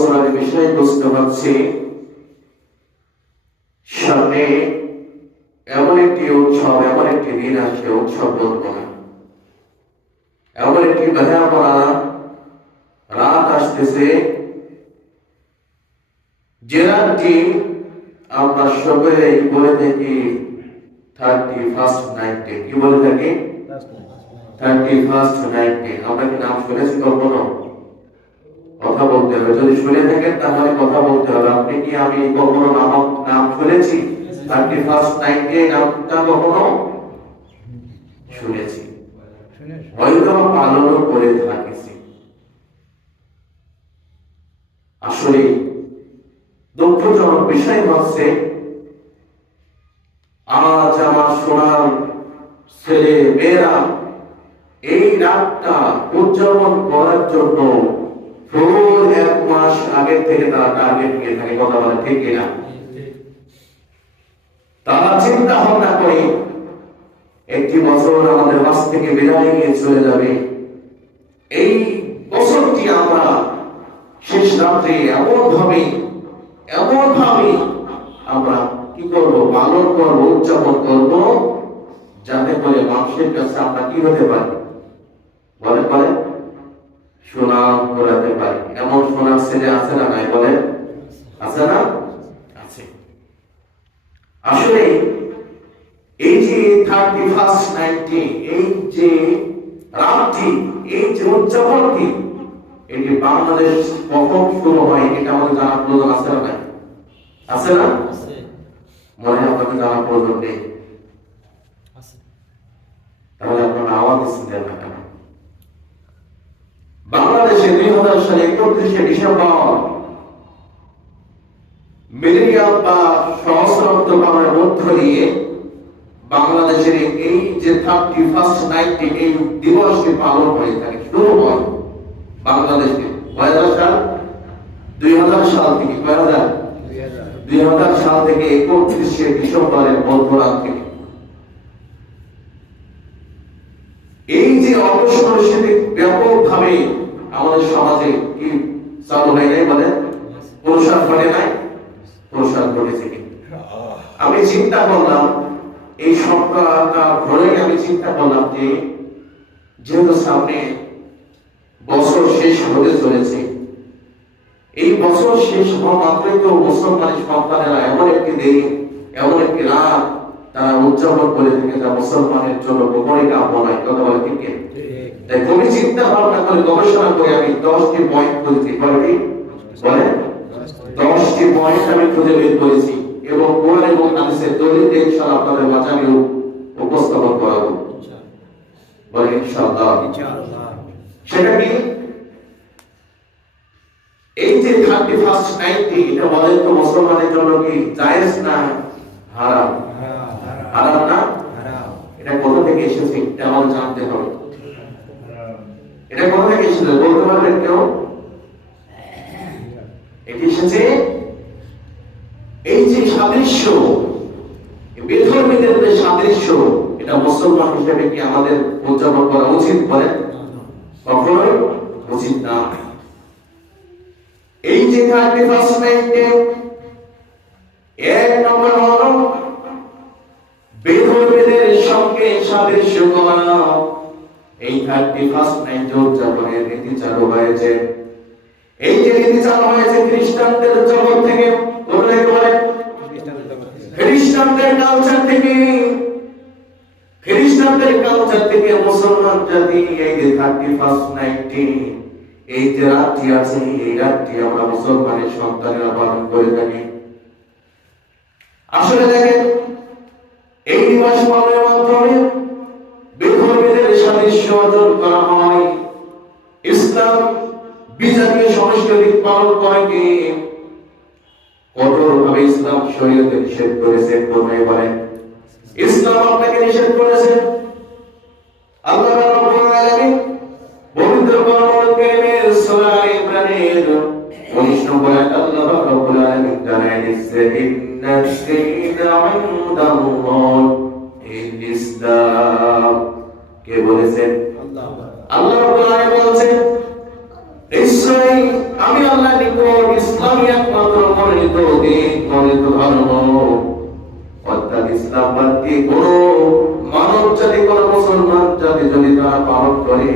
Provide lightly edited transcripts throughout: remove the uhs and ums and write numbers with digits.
আলোচনার বিষয়বস্তু হচ্ছে সামনে এমন একটি উৎসব, এমন একটি দিন আসছে, উৎসব বলবো না, এমন একটি ভয়াবহ রাত আসতেছে, যে রাতটি আমরা সকলে বলে থাকি 31st নাইট। কি বলে থাকি? 31st night. আমরা কি নাম শুনেছি কখনো? কথা বলতে হবে, যদি শুনে থাকেন তাহলে কথা বলতে হবে। আপনি কি আমি কখনো নাম শুনেছি? 31st নাইট নামটা কখনো শুনেছি, হয়তো পালনও করে থাকিছি। আসলে দুঃখজনক বিষয় হচ্ছে আজ আমার সোনার ছেলে মেয়েরা এই রাতটা উদযাপন করার জন্য পুরো 1 মাস আগে থেকে তারা টার্গেট নিয়ে থাকে। কথা বলে ঠিক কিনা? তারা চিন্তা ভাবনা করে একটি বছর আমাদের মাস থেকে বিদায় নিয়ে চলে যাবে, এই বছরটি আমরা শেষ রাত্রে এমন ভাবে আমরা কি করব? পালন করব, উদযাপন করব, যাতে করে মানুষের কাছে আমরা কি হতে পারি? বলে সুনাম করাতে পারি। এমন সোনার ছেলে আছে না নাই? বলে আছে না? আছে। আসলে এই যে 31st নাইট, এই যে রাতটি, এই যে উদযাপনটি, এটি বাংলাদেশ কখন শুরু হয় এটা আমাদের জানা প্রয়োজন আছে না নাই? আছে না? মনে হয় আপনাকে জানা প্রয়োজন নেই। তাহলে আপনারা আওয়াজ দিচ্ছেন না কেন? বাংলাদেশে 2000 সালে 31শে ডিসেম্বর মিলেনিয়াম বা সহস্রাব্দ পালনের মধ্য দিয়ে বাংলাদেশের এই যে 31st নাইট, এই দিবসটি পালন হয়ে থাকে, শুরু হয় বাংলাদেশে 2000 সাল থেকে। 2000 সাল থেকে 31শে ডিসেম্বরের মধ্যরাত থেকে এই যে অবসরশীল ব্যাপকভাবে আমাদের সমাজে কি চালু হয় নাই? বলে প্রসার ঘটে নাই? প্রসার ঘটেছে। আমি চিন্তা করলাম এই সপ্তাহটা ধরেই আমি চিন্তা করলাম যে যেহেতু সামনে বছর শেষ হতে চলেছে, এই বছর শেষ হওয়া মাত্রই তো মুসলমানের সন্তানেরা এমন একটি দিন, এমন একটি রাত তারা উদযাপন করে থাকে যা মুসলমানের জন্য কখনোই কাম্য নয়। কথা বলে ঠিক? তাই খুবই চিন্তা ভাবনা করে গবেষণা করে আমি 10টি পয়েন্ট খুঁজেছি। কয়টি? বলে 10টি পয়েন্ট আমি খুঁজে বের করেছি এবং কোরআন এবং হাদিসের দলিল দিয়ে ইনশাআল্লাহ আপনাদের মাঝে আমি উপস্থাপন করাবো। বলে ইনশাআল্লাহ। সেটা কি? এই যে 31st নাইট, এটা বলেন তো মুসলমানের জন্য কি জায়েজ না হারাম? হারাম না? এটা কোথা থেকে এসেছে এটা আমাদের জানতে হবে। এটা কোথা থেকে এসেছে বলতে পারবেন কেউ? এটি এসেছে এই যে সাদৃশ্য, বেধর্মীদের যে সাদৃশ্য, এটা মুসলমান হিসেবে কি আমাদের উদযাপন করা উচিত? বলে কখনোই উচিত না। এই যে 31st নাইটে 1 নম্বর হলো বেধর্মীদের সঙ্গে সাদৃশ্য করা। এই 31st নাইট উদযাপনের নীতি চালু হয়েছে। এই যে নীতি চালু হয়েছে খ্রিস্টানদের জগৎ থেকে, উল্লেখ করে খ্রিস্টানদের কালচার থেকে মুসলমান জাতি এই যে 31st নাইট, এই যে রাতটি আছে, এই রাতটি আমরা মুসলমানের সন্তানেরা পালন করে থাকি। আসলে দেখেন এই দিবস পালনের মাধ্যমে বেধর্মীদের সাদৃশ্য অর্জন করা হয়। ইসলাম বিজাতীয় সংস্কৃতি পালন করে কি কঠোরভাবে ইসলাম শরীয়তে নিষেধ করেছে। কোথায় বলেন ইসলাম আপনাকে নিষেধ করেছে? আল্লাহ রাব্বুল আলামিন পবিত্র কোরআনুল কারীমের সূরা আলে ইমরানের 19 নম্বর আয়াতে আল্লাহ রাব্বুল আলামিন জানায় দিয়েছে, ইন্নাদ দীনা ইনদাল্লাহিল ইসলাম। কে বলেছেন? আল্লাহ রাব্বুল আলামিন বলেছেন, নিশ্চয়ই আমি আল্লাহর নিকট প্রমাণিত দিন, প্রমাণিত ধর্ম, অর্থাৎ ইসলাম বাদ দিয়ে কোনো মানব জাতি, কোনো মুসলমান জাতি যদি তারা পালন করে,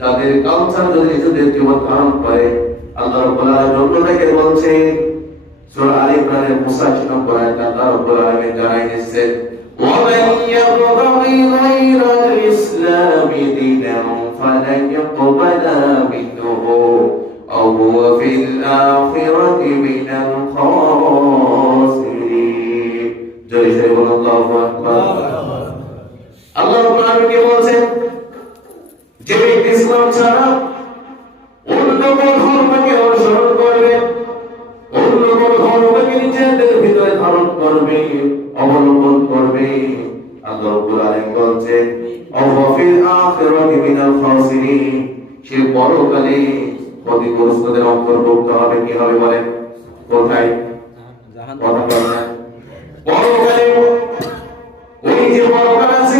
তাদের কালচার যদি নিজেদের জীবন ধারণ করে, আল্লাহ রাব্বুল আলামিন অন্যদিকে বলছেন সূরা আলে ইমরানের 85 নম্বর আয়াতে আল্লাহ রাব্বুল আলামিন জানাই দিচ্ছেন, وَمَن يَبْتَغِي غَيْرَ الْإِسْلَامِ دِينًا فَلَن يُقْبَلَ مِنْهُ وَهُوَ فِي الْآخِرَةِ مِنَ الْخَاسِرِينَ। জোরে জোরে বলুন আল্লাহু আকবার। আল্লাহ রাব্বুল আলামিন কি বলছেন, যে ব্যক্তি ইসলাম ছাড়া অন্য কোন ধর্মকে অনুসরণ করবে, অন্য কোন ধর্মকে নিজেদের ভিতরে ধারণ করবে, অবলম্বন করবে, আল্লাহ রাব্বুল আলামিন বলছেন ওয়া ফিল আখিরাতি মিনাল খাসিরিন, সে পরকালে ক্ষতিগ্রস্তদের অন্তর্ভুক্ত হবে। কি হবে বলেন? কোথায়? কথা বলেন। পরকালে ওই যে পরকাল আছে,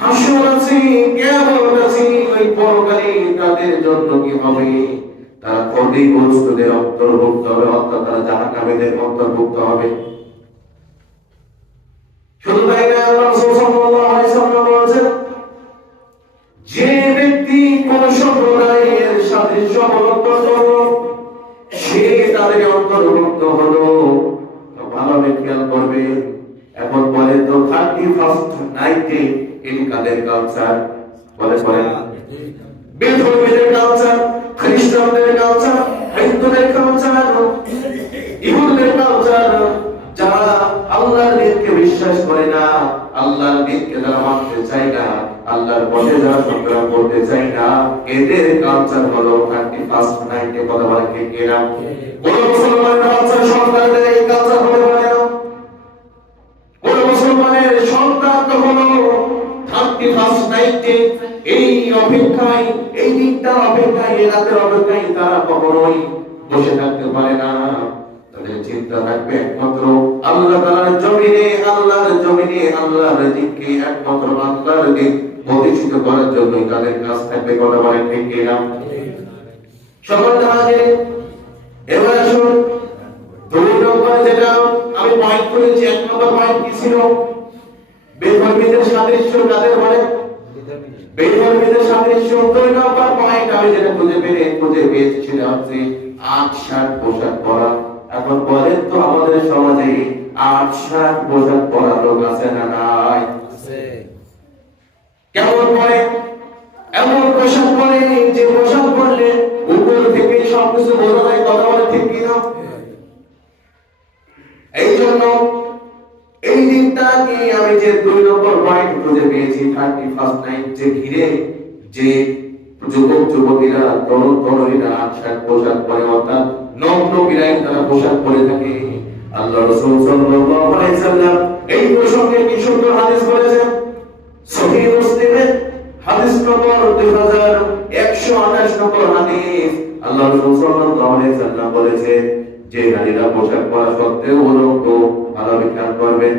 হাসর আছে, কিয়ামত আছে, ওই পরকালে তাদের জন্য কি হবে? তারা ক্ষতিগ্রস্তদের অন্তর্ভুক্ত হবে, অর্থাৎ তারা জাহান্নামীদের অন্তর্ভুক্ত হবে। শুধু তাই না, আল্লাহ রাসূল সাল্লাল্লাহু আলাইহি ওয়াসাল্লাম বলেছেন, যে ব্যক্তি কোন সম্প্রদায়ের সাদৃশ্য অবলম্বন করল, সে তাদের অন্তর্ভুক্ত হলো। ভালোভাবে খেয়াল করবে। এখন বলে তো 31st নাইটে এটি কাদের কালচার? বলে বেধর্মীদের কালচার, খ্রিস্টানদের কালচার, হিন্দুদের কালচার, ইহুদিদের কালচার। যারা আল্লাহর দিনকে বিশ্বাস করে না, আল্লাহর দিনকে যারা মানতে চায় না, আল্লাহর পথে যারা সংগ্রাম করতে চায় না, এদের কালচার হলো 31st নাইটে। কথা বলে কে কেনা? কোন মুসলমানের কালচার সরকারের এই কালচার হতে পারে না। কোন মুসলমানের সন্তান হলো 31st নাইটে এই অপেক্ষায়, এই দিনটার অপেক্ষায়, এই রাতের অপেক্ষায় তারা কখনোই বসে থাকতে পারে না। তাদের চিন্তা থাকবে একমাত্র আল্লাহ তাআলার জমিনে, আল্লাহর জমিনে আল্লাহর রিজিককে একমাত্র আল্লাহর দিন প্রতিষ্ঠিত করার জন্য তাদের কাজ থাকবে। কথা বলেন ঠিক কিনা? সম্মানিত হাজিরিন, এবার আসুন 2 নম্বর যেটা আমি পয়েন্ট করেছি, 1 নম্বর পয়েন্ট কি ছিল? বেধর্মীদের সাদৃশ্য কাদের বলে? বেধর্মীদের সাদৃশ্য। 2 নম্বর পয়েন্ট আমি যেটা খুঁজে পেয়েছি সেটা হচ্ছে 8-7 পোশাক পরা। এখন বলেন তো, আমাদের সমাজে 8-7 পোশাক পরা লোক আছে না নাই? কেমন পরে? এমন পোশাক পরে যে পোশাক পরলে উপর থেকে সবকিছু বোঝা যায়। কথা বলে ঠিক কিনা? এই জন্য এই দিনটাকে আমি যে 2 নম্বর পয়েন্ট খুঁজে পেয়েছি, 31st নাইট যে ঘিরে যে যুবক যুবতীরা, তরুণ তরুণীরা 8-7 পোশাক পরে, অর্থাৎ নগ্ন বিরাই তারা পোশাক পরে থাকে। আল্লাহ রাসূল সাল্লাল্লাহু আলাইহি ওয়াসাল্লাম এই প্রসঙ্গে কি সুন্দর হাদিস বলেছেন। সহিহ মুসলিমে হাদিস নম্বর 2128 নম্বর হাদিস। আল্লাহ রাসূল সাল্লাল্লাহু আলাইহি ওয়াসাল্লাম বলেছেন, যে নারীরা পোশাক পরা সত্ত্বেও উলঙ্গ, ভালোভাবে খেয়াল করবেন,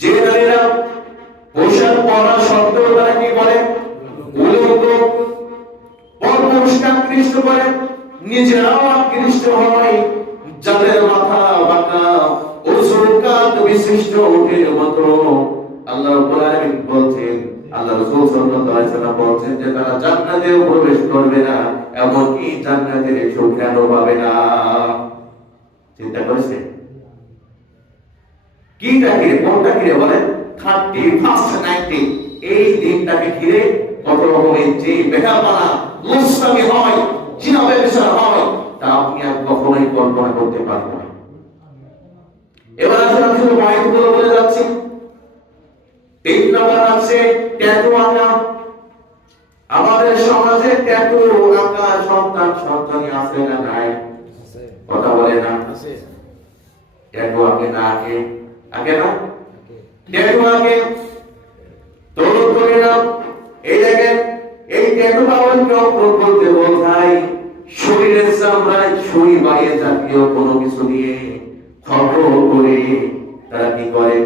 যে নারীরা পোশাক পরা সত্ত্বেও তারা কি করে? উলঙ্গ, পরপুরুষকে আকৃষ্ট করে, নিজেরাও আকৃষ্ট হয়, যাদের মাথা বাঁকা, উসুকাত বিশিষ্ট উটের মতো। আল্লাহ রাব্বুল আলামিন বলছেন, আল্লাহ রাসূল সাল্লাল্লাহু আলাইহি ওয়াসাল্লাম বলছেন যে তারা জান্নাতেও প্রবেশ করবে না, এমনকি জান্নাতের সুঘ্রাণও পাবে না। চিন্তা করেছেন? কিটা কি, কোনটা কি বলেন? 31st নাইটে এই দিনটাকে ঘিরে কত রকমের যে বেহাপানা, মুসলামি হয়, জিনা ব্যভিচার হয়, তা আপনি আর কখনোই কল্পনা করতে পারবেন না। এবার আসলে আমি শুধু পয়েন্টগুলো বলে যাচ্ছি। 3 নম্বর আছে ট্যাটু আঁকা। আমাদের সমাজে ট্যাটু আঁকা সন্তানি আছে না নাই? কথা বলে না? ট্যাটু আঁকে না? আঁকে না? ট্যাটু আঁকে তরুণ তরুণীরা। এই দেখেন, এই ট্যাটু পাওয়ারকে অঙ্কন করতে বোঝায় শরীরের চামড়ায় সুই বাইয়ে জাতীয় কোনো কিছু দিয়ে ক্ষত করে তারা কি করে?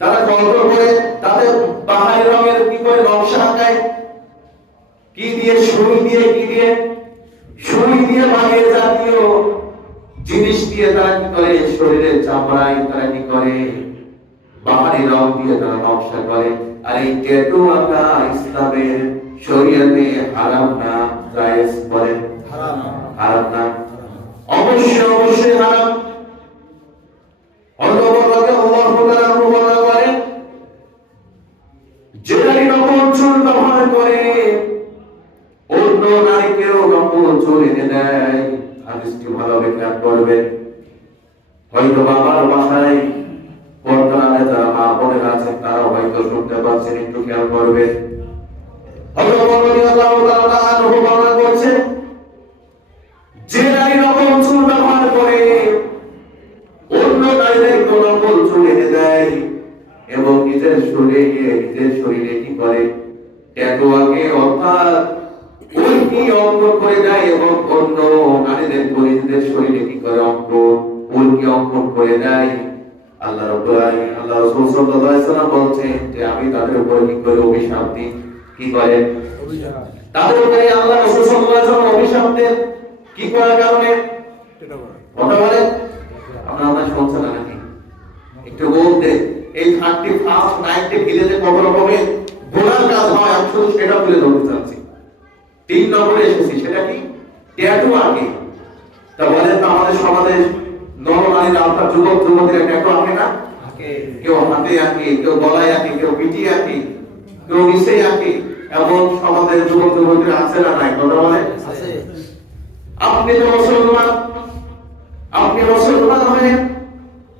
তারা ক্ষত করে তাদের পাহাড়ি রঙের কি করে নকশা আঁকায়? কি দিয়ে? সুই দিয়ে। কি দিয়ে? সুই দিয়ে বাইয়ে জাতীয় জিনিস পিছিয়ে তারা কি করে, শরীরের চামড়ায় তারা কি করে, বাহারি রং দিয়ে তারা নকশা করে। আর এই ট্যাটু আঁকা ইসলামের শরীয়তে হারাম না জায়েজ? বলেন হারাম না? অবশ্যই অবশ্যই হারাম। যে নারী নকল চুল ব্যবহার করে অন্য নারীকেও নকল চুল এনে দেয়, হাদিসটি ভালোভাবে খেয়াল করবেন। হয়তো বাবার বাসায় বর্তমানে যারা মা বোনেরা আছেন তারাও হয়তো শুনতে পাচ্ছেন, একটু খেয়াল করবেন। যে নারী নকল চুল ব্যবহার করে অন্য নারীদেরকে নকল চুল এনে দেয় এবং নিজের শরীরে কি করে, ট্যাটু আঁকে, অর্থাৎ উল্কি অঙ্ক করে দেয় এবং অন্য নারীদের নিজেদের শরীরে কি করে, উল্কি অঙ্কন করে দেয়। আল্লাহ রাসূল সাল্লাল্লাহু আলাইহি ওয়াসাল্লাম বলছেন যে আমি তাদের উপরে কি করে অভিশাপ দিই, কি করে তাদের উপরে আল্লাহ রাসূল সাল্লাল্লাহু আলাইহি ওয়াসাল্লাম অভিশাপ দেন কি করার কারণে? কথা বলেন, আপনারা শুনছেন নাকি? একটু বলতে এই 31st নাইটে ভিলেজে কত রকমের গোনার কাজ হয় আমি শুধু সেটা তুলে ধরতে চাচ্ছি। 3 নম্বরে এসেছি, সেটা কি? ট্যাটু আঁকে। তা বলেন তো আমাদের সমাজে নরনারীরা অর্থাৎ যুবক যুবতীরা ট্যাটু আঁকে না? কেউ হাতে আঁকে, কেউ গলায় আঁকে, কেউ পিঠে আঁকে, কেউ নিচে আঁকে। এমন সমাজের যুবক যুবতীরা আছে না নাই? কথা বলেন। আপনি তো মুসলমান, আপনি মুসলমান হয়ে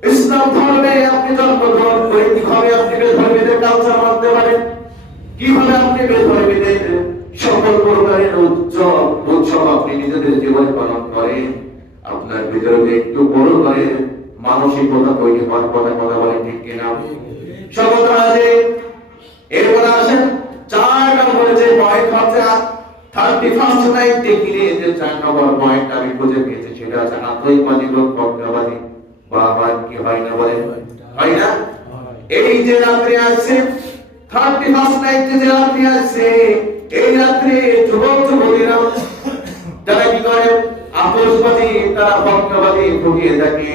ইসলাম ধর্মে আপনি জন্মগ্রহণ করে কিভাবে আপনি বেধর্মীদের কালচার মানতে পারেন? কিভাবে আপনি বেধর্মীদের সকল প্রকারের উৎসব আপনি নিজেদের জীবনে পালন করেন? আপনার ভিতরে একটু বড় করে মানসিকতা তৈরি হওয়ার কথা বলেন, ঠিক কিনা? সমাজ আছে। এরপর আসেন 4 নম্বরে যে পয়েন্ট হচ্ছে 31st নাইট দেখিয়ে যে 4 নম্বর পয়েন্ট আমি খুঁজে পেয়েছি, সেটা হচ্ছে আত্মীয়বাদী লোক পক্ষবাদী। বাবা কি হয় না? বলেন হয় না? এই যে রাত্রি আসছে 31st নাইট যে রাত্রি আসছে, এই রাত্রে যুবক যুবতীরা তারা কি করে, আতশবাজি, তারা পক্ষবাদী ফুটিয়ে থাকে।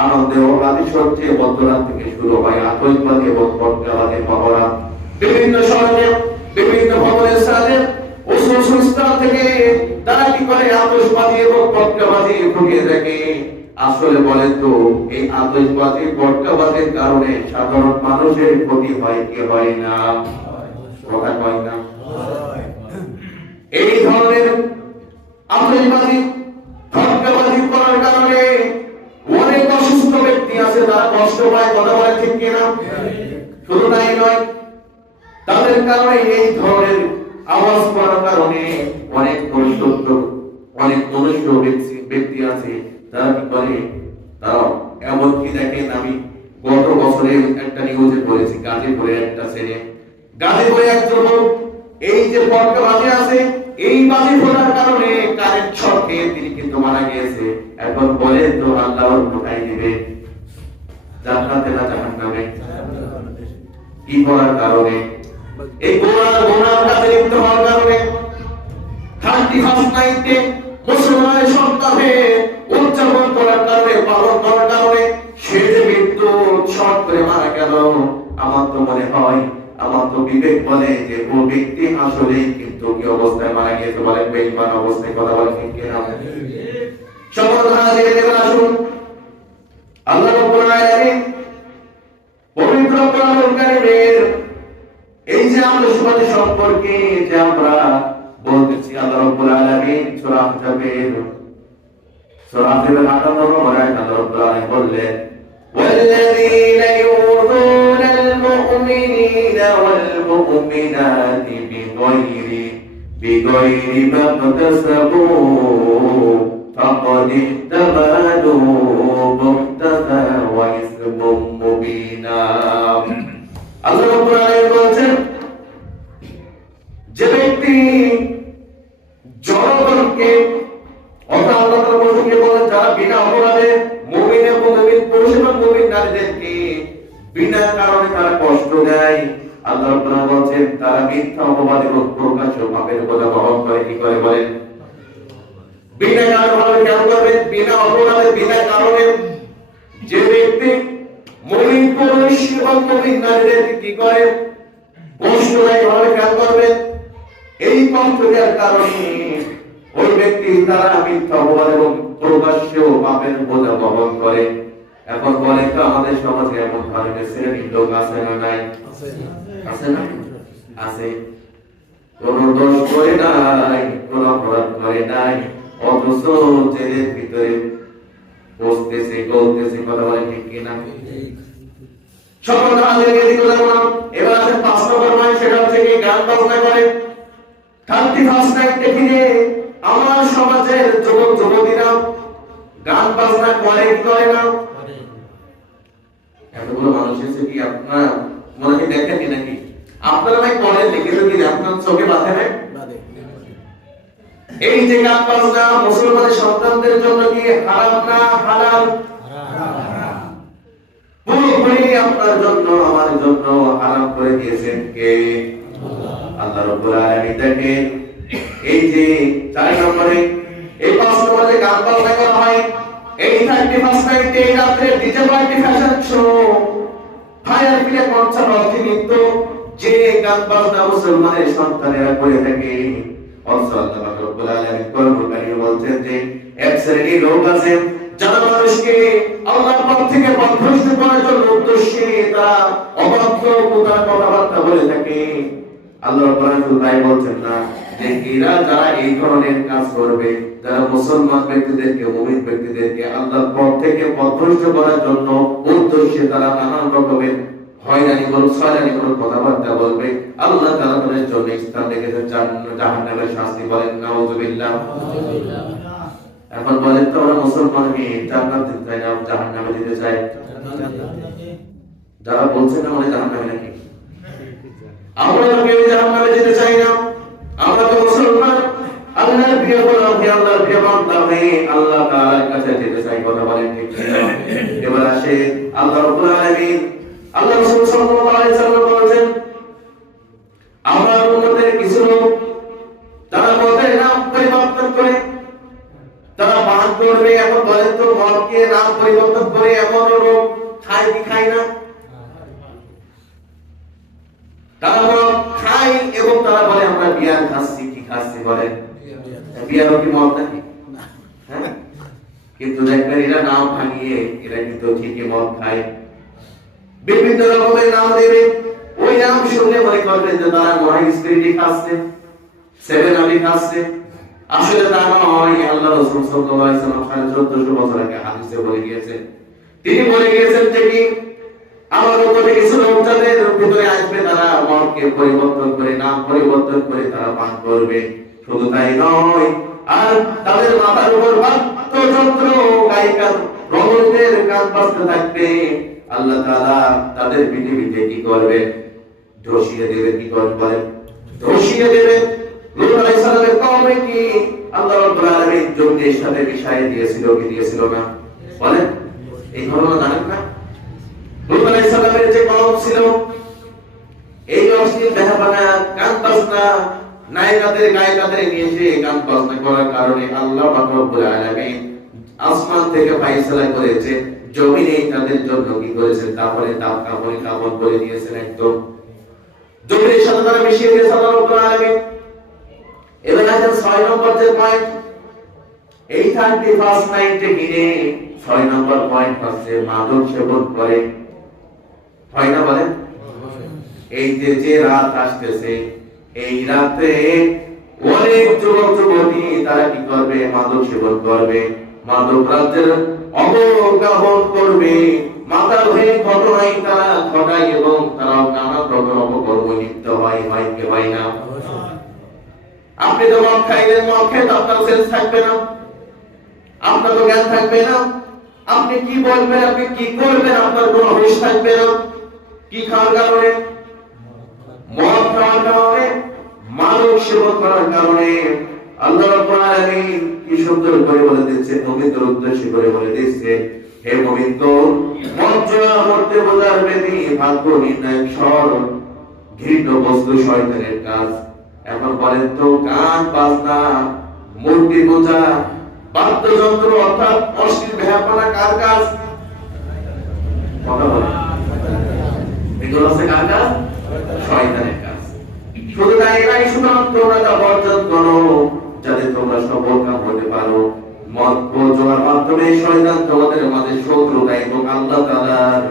আনন্দে ও আতিশয্যে মধ্যরাত থেকে শুরু হয় আতশবাজি এবং পক্ষবাদী মহড়া। বিভিন্ন শহরে বিভিন্ন ভবনের সাথে স্থান থেকে তারা কি করে, আতশবাজি এবং পক্ষবাদী ফুটিয়ে থাকে। আসলে বলেন তো এই আতশবাজি পক্ষবাজির কারণে সাধারণ মানুষের ক্ষতি হয় কি হয় না? কথা হয় না? এই ধরনের আতশবাজি পক্ষবাজি করার কারণে অনেক অসুস্থ ব্যক্তি আছে, তারা কষ্ট পায়। কথা বলে ঠিক কিনা? শুধু তাই নয়, তাদের কারণে এই ধরনের আওয়াজ করার কারণে অনেক মনুষ্য ব্যক্তি আছে তারা কি করে, তারা এমনকি দেখেন, আমি গত বছরে একটা নিউজে পড়েছি, গাজীপুরে একটা ছেলে, গাজীপুরে একজন এই যে পক্ষবাজি আছে, এই বাজি ফোটার কারণে কারেন্ট শক খেয়ে তিনি কিন্তু মারা গিয়েছে। এখন বলেন তো আল্লাহ কোথায় দিবে? জান্নাতে না জাহান্নামে? কি করার কারণে? এই গোনার কাছে লিপ্ত হওয়ার কারণে 31st নাইটে মুসলমানের সন্তানে উদযাপন করার কারণে, পালন করার কারণে সে যে মৃত্যু শর্ট করে মারা গেল। আমার তো মনে হয়, আমার তো বিবেক বলে যে ও ব্যক্তি আসলে কিন্তু কি অবস্থায় মারা গিয়েছে? বলেন বেঈমান অবস্থায়। কথা বলেন ঠিক কিনা? সমাধান দিয়ে আসুন। আল্লাহ রাব্বুল আলামিন পবিত্র কোরআনুল কারীমের এই যে আত্মসমাধি সম্পর্কে যে আমরা বলতেছি, আল্লাহ রাব্বুল আলামিন সূরা আহজাবের 58 নম্বর আয়াতে আল্লাহ রাব্বুল আলামিন বললেন, والذين يؤذون المؤمنين والمؤمنات بغير ما اكتسبوا فقد احتملوا بهتانا وإثما مبينا। আল্লাহ রাব্বুল আলামিন বলেন, যে ব্যক্তি জনগণকে অর্থাৎ আল্লাহ তাআলা বলেন যারা বিনা অপরাধে মুমিন এবং মুমিন পুরুষ এবং মুমিন নারীদেরকে বিনা কারণে তারা কষ্ট দেয়, আল্লাহ রাব্বুল আলামিন বলেন তারা মিথ্যা অপবাদ এবং প্রকাশ্য পাপের কথা বহন করে। কি করে? বলেন বিনা কারণে কেন করবেন বিনা অপরাধে বিনা কারণে যে ব্যক্তি মুমিন পুরুষ এবং মুমিন নারীদেরকে কি করে কষ্ট দেয় ভাবে খেয়াল করবেন। এই কষ্ট দেওয়ার কারণে ওই ব্যক্তি তারা মিথ্যা অপবাদ এবং প্রকাশ্য পাপের বোঝা বহন করে। এখন বলে তো আমাদের সমাজে এমন ধরনের শ্রেণীর লোক আছে না নাই? আছে না? আছে। কোন দোষ করে নাই, কোন অপরাধ করে নাই, অথচ জেলের ভিতরে বসতেছে গলতেছে, কথা বলে ঠিক কিনা? সকল আলেমে দিকে যাব। এবার আছে 5 নম্বর পয়েন্ট, সেটা হচ্ছে কি গান বাজনা করে। 31 নাইটে ফিরে আমার সমাজের যুবক যুবতীরা গান বাজনা করে কি করে না? এতগুলো মানুষ এসে কি আপনারা মনে হয় দেখেন নাকি? আপনারা ভাই করেন নাকি? কি আপনার চোখে বাধে নাই? এই যে গান বাজনা মুসলমানের সন্তানদের জন্য কি হারাম না হালাল? হারাম। পুরোপুরি আপনার জন্য আমার জন্য হারাম করে দিয়েছেন কে? আল্লাহ রাব্বুল আলামিন। দেখেন এই যে 4 নম্বরে এই 5 নম্বরে গান বাজনা করা হয়, এই 31 নাইটে রাতে DJ party fashion show fire play concert অর্থনৃত্য যে গান বাজনা মুসলমানের সন্তানেরা করে থাকে, আল্লাহ রাব্বুল আলামিন কোরআনুল কারীমে বলছেন যে এক শ্রেণীর লোক আছে যারা মানুষকে আল্লাহর পথ থেকে পথভ্রষ্ট করার জন্য উদ্দেশ্যে তারা অবাধ্য প্রকার কথাবার্তা বলে থাকে। আল্লাহ রাব্বুল আলামিন তাই বলছেন না যে এরা যারা এই ধরনের কাজ করবে, যারা মুসলমান ব্যক্তিদেরকে মুমিন ব্যক্তিদেরকে আল্লাহর পথ থেকে পথভ্রষ্ট করার জন্য উদ্দেশ্যে তারা নানান রকমের হয়রানি বলুন ছয়রানি বলুন কথাবার্তা বলবে, আল্লাহ তাআলা তাদের জন্য স্থান রেখেছেন জাহান্নামের শাস্তি। বলেন নাউযুবিল্লাহ। এখন বলেন তো আমরা মুসলমান মেয়ে জান্নাত দিতে চাই না জাহান্নামে দিতে চাই? যারা বলছেন না মানে জাহান্নামে নাকি? আমরা তো কেউ জাহান্নামে যেতে চাই না। আমরা তো মুসলমান, আল্লাহর প্রিয় গোলাম, আল্লাহর প্রিয় বান্দা হয়ে আল্লাহ তাআলার কাছে যেতে চাই। কথা বলেন ঠিক কিনা? এবার আসে আল্লাহ রাব্বুল আলামিন, আল্লাহ রাসূল সাল্লাল্লাহু আলাইহি ওয়াসাল্লাম বলেন আমার উম্মতের কিছু লোক তারা মদের নাম পরিবর্তন করে তারা পান করবে। এখন বলেন তো মদকে নাম পরিবর্তন করে এমন লোক খায় কি খায় না? তারা মদ খায় এবং তারা বলে আমরা বিয়ার খাচ্ছি। কি খাচ্ছি বলেন? বিয়ারও কি মদ নাকি? হ্যাঁ, কিন্তু দেখবেন এরা নাম ভাঙিয়ে এরা কিন্তু ঠিকই মদ খায়। বিভিন্ন রকমের নাম দেবে, ওই নাম শুনলে মনে করবেন যে তারা মহাই স্পিরিট খাচ্ছে, 7 আপ খাচ্ছে। আসলে তা নয়। আল্লাহ রাসূল সাল্লাল্লাহু আলাইহি ওয়াসাল্লাম 1400 বছর আগে হাদিসে বলে গিয়েছেন, তিনি বলে গিয়েছেন যে কি আমার উপরে কিছু লোক যাদের ভিতরে আসবে তারা মদকে পরিবর্তন করে নাম পরিবর্তন করে তারা পান করবে। শুধু তাই নয়, আর তাদের মাথার উপর বাদ্যযন্ত্র গায়িকার রমণীদের গান বাজতে থাকবে। আল্লাহ তাআলা তাদের পৃথিবীতে কি করবে? ধসিয়ে দেবে। কি করবে? ধসিয়ে দেবে। নূহ আলাইহিস সালামের কওমে কি আল্লাহ রাব্বুল আলামিন যুদ্ধের সাথে মিশাইয়ে দিয়েছিল কি দিয়েছিল না? বলেন এই ঘটনা জানেন না? নূহ আলাইহিস সালামের যে কওম ছিল এই অশ্লীল বেহায়াপনা গান বাজনা নায়িকাদের গায়িকাদের নিয়ে এসে গান বাজনা করার কারণে আল্লাহ পাক রব্বুল আলামিন আসমান থেকে ফয়সালা করেছে, জমিনে তাদের জন্য কি করেছেন? তারপরে কাপড় করে দিয়েছেন, একদম জমিনের সাথে তারা মিশিয়ে দিয়েছে আল্লাহ রাব্বুল আলামিন। এবার আছে 6 নম্বর যে পয়েন্ট, এই 31 নাইটে গিয়ে 6 নম্বর পয়েন্ট হচ্ছে মাদক সেবন করে। হয় না বলেন? এই যে রাত আসতেছে, এই রাতে অনেক যুবক যুবতী তারা কি করবে? মাদক সেবন করবে, মাদক রাতের অবগাহন করবে, মাতাল হয়ে ঘটনায় তারা ঘটায় এবং তারা নানা রকমের অপকর্ম লিপ্ত হয়। হয় কি হয় না? আপনি তো মদ খাইলেন, মদ খেয়ে আপনার সেন্স থাকবে না, আপনার তো জ্ঞান থাকবে না, আপনি কি বলবেন, আপনি কি করবেন আপনার কোনো হুঁশ থাকবে না। কি খাওয়ার কারণে? মদ খাওয়ার কারণে, মাদক সেবন করার কারণে। আল্লাহ রাব্বুল আলামিন কি সুন্দর করে বলে দিচ্ছে, মুমিনদের উদ্দেশ্যে করে বলে দিচ্ছে, হে মুমিনগণ, মজ্জা মধ্যে বোঝার বেদি ভাগ্য নির্ণায়ক স্বর ঘৃণ্য বস্তু শয়তানের কাজ। এখন বলেন তো গান বাজনা, মূর্তি পূজা, বাদ্যযন্ত্র অর্থাৎ অশ্লীল বেহাপনা কার কাজ? কথা বলে এগুলো হচ্ছে কার কাজ? শয়তানের কাজ। শুধু তাই নাই, সুতরাং তোমরা তা বর্জন করো যাতে তোমরা সফল কাম হতে পারো। মদ প্রযোগের মাধ্যমে শয়তান তোমাদের মাঝে শত্রুতা এবং আল্লাহ তাআলার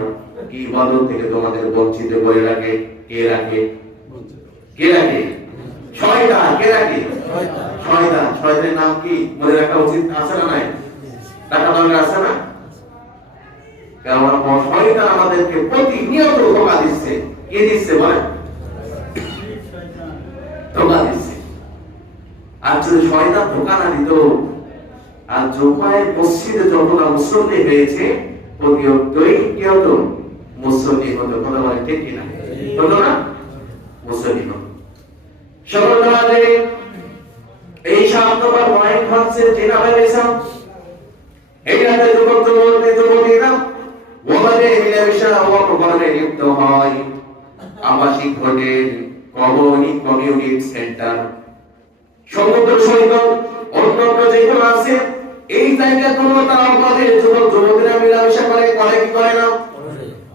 ইবাদত থেকে তোমাদের বঞ্চিত করে রাখে। কে রাখে? কে রাখে? শয়তান। কে রাখে? শয়তান। শয়তানের নাম কি মনে রাখা উচিত আছে না নাই? রাখা দরকার আছে না? কারণ শয়তান আমাদেরকে প্রতিনিয়ত ধোঁকা দিচ্ছে। কে দিচ্ছে বলে? ধোঁকা দিচ্ছে। আর যদি শয়তান ধোঁকা না দিত, আর জুমায় মসজিদে যতটা মুসল্লি হয়েছে প্রতিনিয়তই কি হতো? মুসল্লি হতো। কথা বলে ঠিক কিনা? হতো না? মুসল্লি হতো। সকল নামাজে এই 7 নম্বর পয়েন্ট হচ্ছে জিনা বেরিয়েছেন। এই রাতে যুবতীরা ওয়াবাদে মিলামিশা ও প্রকরণে লিপ্ত হয়। আবাসিক হোটেল, কমিউনিটি সেন্টার, সমুদ্র সৈকত, অন্যান্য যেগুলো আছে এই জায়গাগুলো তারা আমাদের যুবতীরা মিলামিশা করে কি করে না?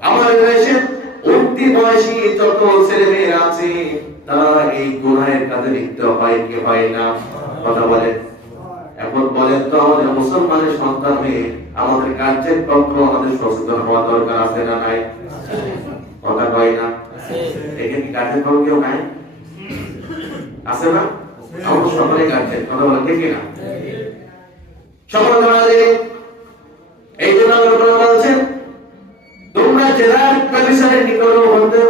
আমাদের দেশে উঠতি বয়সী যত ছেলে মেয়েরা আছে তারা এই গুনাহের কাজে লিপ্ত হয় কি হয় না? কথা বলেন। এখন বলেন তো, আমাদের মুসলমানের সন্তান হয়ে আমাদের কার্যের পক্ষ আমাদের সচেতন হওয়া দরকার আছে না নাই? কথা কয় না? এখানে কি কার্যের পক্ষ কেউ নাই? আছে না? আমাদের সকলে কার্যের। কথা বলেন ঠিক না? সকল নামাজে এই জন্য আল্লাহ বলেছেন তোমরা জেলার কমিশনের নিকট হতে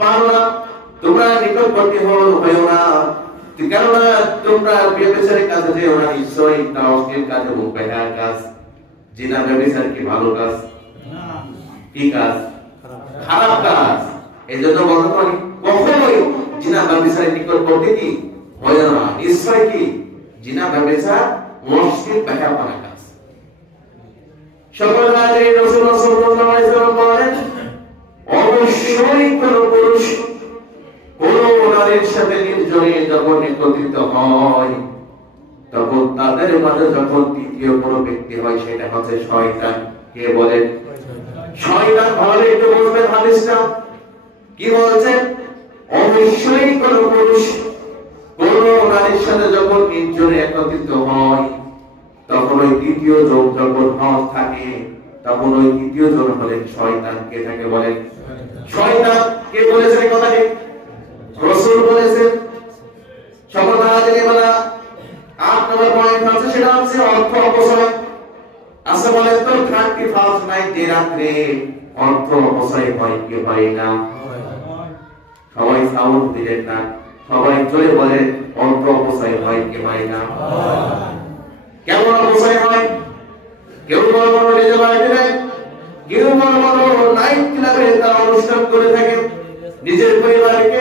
পারো না, তোমরা নিকটবর্তী হও না, কেননা তোমরা ব্যভিচারের কাজে যেও না, নিশ্চয়ই তা অশ্লীল কাজ এবং বেহায়া কাজ। জিনা ব্যভিচার কি ভালো কাজ? কি কাজ? খারাপ কাজ। এই জন্য বলতে পারি কখনোই জিনা ব্যভিচারের নিকটবর্তী কি হয় না, নিশ্চয় কি জিনা ব্যভিচার অশ্লীল বেহায়াপনা কাজ। সকল নারী রাসূলুল্লাহ সাল্লাল্লাহু আলাইহি ওয়াসাল্লাম বলেন অবশ্যই কোন পুরুষ কোন নারীর সাথে নির্জনে যখন একত্রিত হয় তখন তাদের মাঝে যখন তৃতীয় কোন ব্যক্তি হয় সেটা হচ্ছে শয়তান। কে বলেন? শয়তান। ভালো একটু বলবেন হাদিসটা কি বলছে? অবশ্যই কোন পুরুষ কোন নারীর সাথে যখন নির্জনে একত্রিত হয় তখন ওই তৃতীয় জন যখন হজ থাকে তখন ওই তৃতীয় জন হলেন শয়তান। কে থাকে বলেন? শয়তান। কে বলেছেন এই কথাটি? রাসূল বলেছেন। সকল নারীদের বলা 8 নম্বর পয়েন্ট হচ্ছে সেটা হচ্ছে অর্থ অপচয়। আচ্ছা বলেন তো 31 নাইটে রাতে অর্থ অপচয় হয় কি হয় না? সবাই সাউন্ড দিলেন না, সবাই জোরে বলেন অর্থ অপচয় হয় কি হয় না? কেমন অপচয় হয়? কেউ বড় বড় ডিজে বাজিয়ে দেয়, কেউ বড় বড় নাইট ক্লাবে তারা অনুষ্ঠান করে থাকে, নিজের পরিবারকে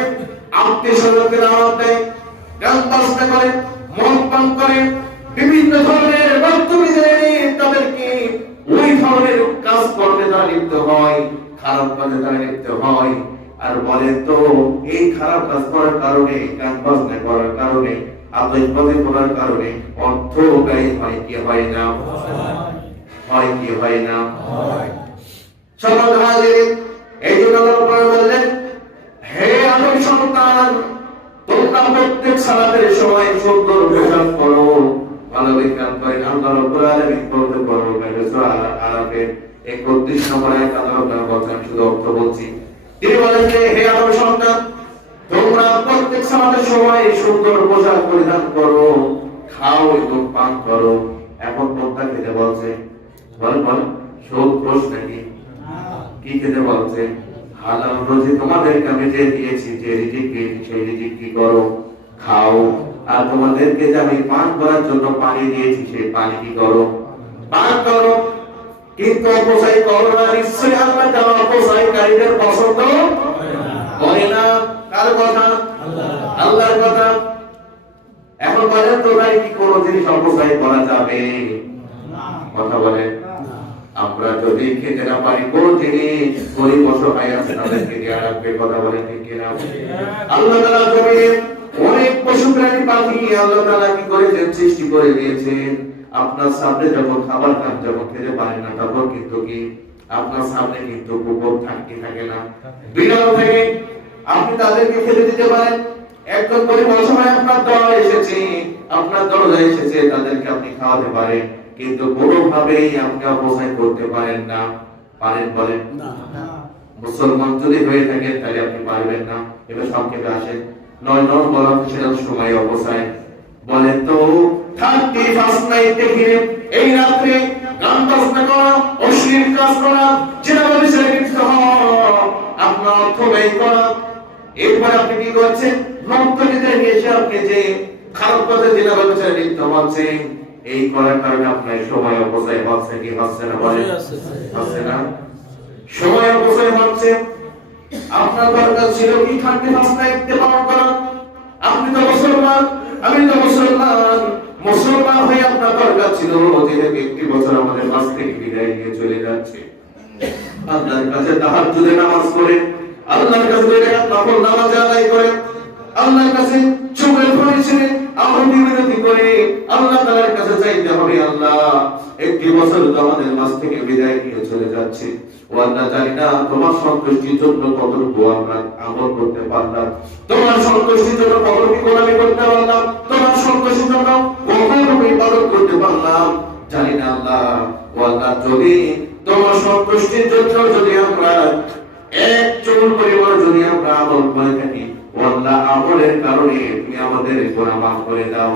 আত্মীয় স্বজনকে দাওয়াত দেয়, গান বাজনা করে, মদ পান করে, বিভিন্ন ধরনের বক্তব্য দেয়, তাদেরকে ওই ধরনের কাজ করতে তারা লিপ্ত হয়, খারাপ কাজে তারা লিপ্ত হয়। আর বলেন তো এই খারাপ কাজ করার কারণে, গান বাজনা করার কারণে, আত্মীয় করার কারণে অর্থ ব্যয় হয় কি হয় না? হয় কি হয় না? সকল হাজির এই জন্য আল্লাহ বললেন হে আদম সন্তান তোমরা প্রত্যেক সালাতের সময় সুন্দর পোশাক পরো, ভালো বিজ্ঞান করেন। আল্লাহ রাব্বুল আলামিন বলতে পারো সূরা আরাফের 31 নম্বর আয়াত আল্লাহ বলেন, শুধু অর্থ বলছি। তিনি বলেন যে হে আদম সন্তান তোমরা প্রত্যেক সালাতের সময় সুন্দর পোশাক পরিধান করো, খাও এবং পান করো। এখন কোনটা খেতে বলছে? বলেন বলেন, সব প্রশ্ন নাকি? কি খেতে বলছে? হালাল রুজি তোমাদেরকে আমি যে দিয়েছি, যে রিজিক দিয়েছি সেই রিজিক কি করো? খাও। আর তোমাদেরকে যে আমি পান করার জন্য পানি দিয়েছি সেই পানি কি করো? পান করো। কিন্তু অপচয় করো না। নিশ্চয়ই আল্লাহ তাআলা অপচয়কারীদের পছন্দ করে না। কার কথা? আল্লাহর কথা। এখন বলেন তো ভাই কি কোনো জিনিস অপচয় করা যাবে? কথা বলেন। আমরা যদি খেতে না পারি কোন জিনিস গরিব অসহায় আছে তাদেরকে দেওয়া রাখবে। কথা বলেন ঠিক কিনা? আল্লাহ তাআলা জমিনে অনেক পশু প্রাণী পাখি আল্লাহ তাআলা কি করেছেন? সৃষ্টি করে দিয়েছেন। আপনার সামনে যখন খাবার খান, যখন খেতে পারেন না, তখন কিন্তু কি আপনার সামনে কিন্তু কুকুর থাকে না, বিড়াল থাকে, আপনি তাদেরকে খেতে দিতে পারেন। একজন গরিব অসহায় আপনার দরজায় এসেছে, তাদেরকে আপনি খাওয়াতে পারেন, কিন্তু কোনোভাবেই আপনি অপচয় করতে পারেন না। পারেন? বলেন না। মুসলমান যদি হয়ে থাকেন তাহলে আপনি পারবেন না। এবার সংক্ষেপে আসেন, 9 বলা সেটা সময় অপচয়। বলেন তো 31 নাইটে ঘিরে এই রাত্রে গান বাজনা করা, অশ্লীল কাজ করা, যেভাবে বিষয়ে লিপ্ত হওয়া, আপনার অর্থ ব্যয় করা, এরপর আপনি কি করছেন? নর্তকীতে এসে আপনি যে খারাপ পথে যেভাবে বিষয়ে লিপ্ত হচ্ছেন, এই করার কারণে আপনার সময় অপচয় হচ্ছে কি হচ্ছে না? বলেন হচ্ছে না? সময় অপচয় হচ্ছে। আপনার দরকার ছিল কি 31 নাইটে পালন করা? আপনি তো মুসলমান, আমি তো মুসলমান, মুসলমান হয়ে আপনার দরকার ছিল যেহেতু 1 বছর আমাদের মাঝ থেকে বিদায় নিয়ে চলে যাচ্ছে, আল্লাহর কাছে তাহাজ্জুদে নামাজ পড়ে, আল্লাহর কাছে নফল নামাজ আদায় করে, আল্লাহর কাছে চুপে পড়েছে, আহ্বান বিনতি করে আল্লাহ তাআলার কাছে চাইতে হবে, আল্লাহ 1 বছর তো আমাদের মাঝ থেকে বিদায় নিয়ে চলে যাচ্ছে, ও আল্লাহ জানি না তোমার সন্তুষ্টির জন্য কতটুকু আমরা আমল করতে পারলাম, তোমার সন্তুষ্টির জন্য কতটুকু গোলামি করতে পারলাম, তোমার সন্তুষ্টির জন্য কতটুকু ইবাদত করতে পারলাম জানি না আল্লাহ। ও আল্লাহ যদি তোমার সন্তুষ্টির জন্য যদি আমরা এক চুল পরিমাণ যদি আমরা আমল করে থাকি, ও আল্লাহ আমলের কারণে তুমি আমাদের গুনাহ মাফ করে দাও।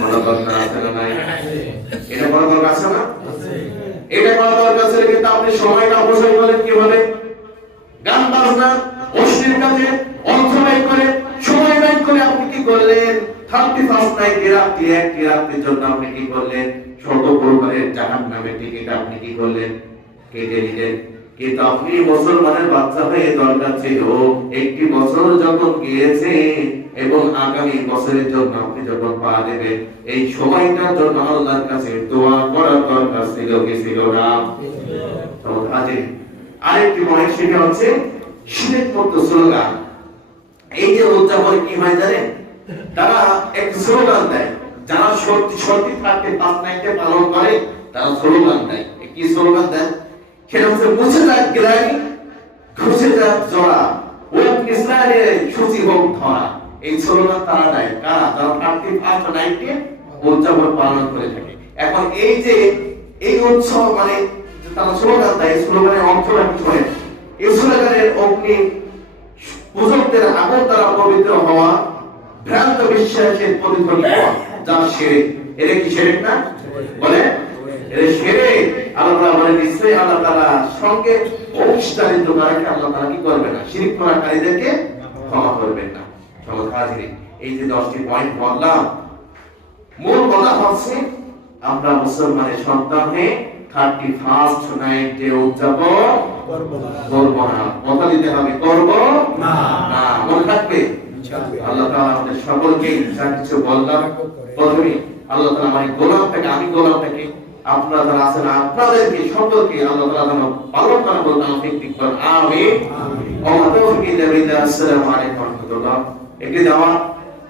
বলা দরকার আছে না নাই? এটা বলা দরকার আছে না? এটা বলা দরকার আছে, কিন্তু আপনি সময়টা অপচয় করেন কিভাবে? গান বাজনা, অশ্লীল কাজে অর্থ ব্যয় করে, সময় ব্যয় করে আপনি কি করলেন? 31 নাইটে রাত্রি, একটি রাত্রির জন্য আপনি কি করলেন? শত প্রকারের জাহান্নামের টিকিট আপনি কি করলেন? কেটে নিলেন। কিন্তু আপনি মুসলমানের বাচ্চা হয়ে দরকার ছিল 1 বছর যখন গিয়েছে এবং আগামী বছরের জন্য আপনি যখন পা দেবেন, এই সময়টার জন্য আল্লাহর কাছে দোয়া করার দরকার ছিল কি ছিল না? তো হাজির আরেকটি মনে সেটা হচ্ছে শিরক মুক্ত স্লোগান। এই যে উদযাপন কি হয় জানেন? তারা এক স্লোগান দেয়, যারা সত্যি 31 নাইটে পালন করে তারা স্লোগান দেয়। কি স্লোগান দেয়? সেটা হচ্ছে মুছে যাক গ্লানি, ঘুষে যাক জড়া, ও ইসরায়েলের সূচি হোক ধরা। এই স্লোগান তারা দেয় কারা? যারা 31 নাইটে উদযাপন পালন করে থাকে। এখন এই যে এই উৎসব মানে তারা স্লোগান দেয়, স্লোগানের অর্থটা কি হয়? এই স্লোগানের অগ্নি পূজকদের আগর দ্বারা পবিত্র হওয়া, ভ্রান্ত বিশ্বাসের প্রতিধ্বনি হওয়া, যা শিরক। এটা কি শিরক না? বলে এটা শিরক। আল্লাহ বলে নিশ্চয়ই আল্লাহ তাআলা সঙ্গে অংশীদারিত্বকারীকে আল্লাহ তাআলা কি করবে না? শিরক করাকারীদেরকে ক্ষমা করবেন না। চলো হাজির, এই যে 10টি পয়েন্ট বললাম, মূল কথা হচ্ছে আমরা মুসলমানের সন্তান হয়ে 31 নাইটে উদযাপন করব না। কথা দিতে হবে, করব না। মনে থাকবে ইনশাআল্লাহ। আল্লাহ তাআলা আমাদের সকলকে যা কিছু বললাম, প্রথমে আল্লাহ তাআলা আমার গোলামটাকে, আমি গোলামটাকে, আপনারা যারা আছেন আপনাদেরকে সকলকে আল্লাহ তাআলা যেন পালন করার বলতে তৌফিক দিন। আমিন। ওয়া তাওফিক ইল্লা বিল্লাহ। আসসালামু আলাইকুম ওয়া রাহমাতুল্লাহ। একটি দাওয়াত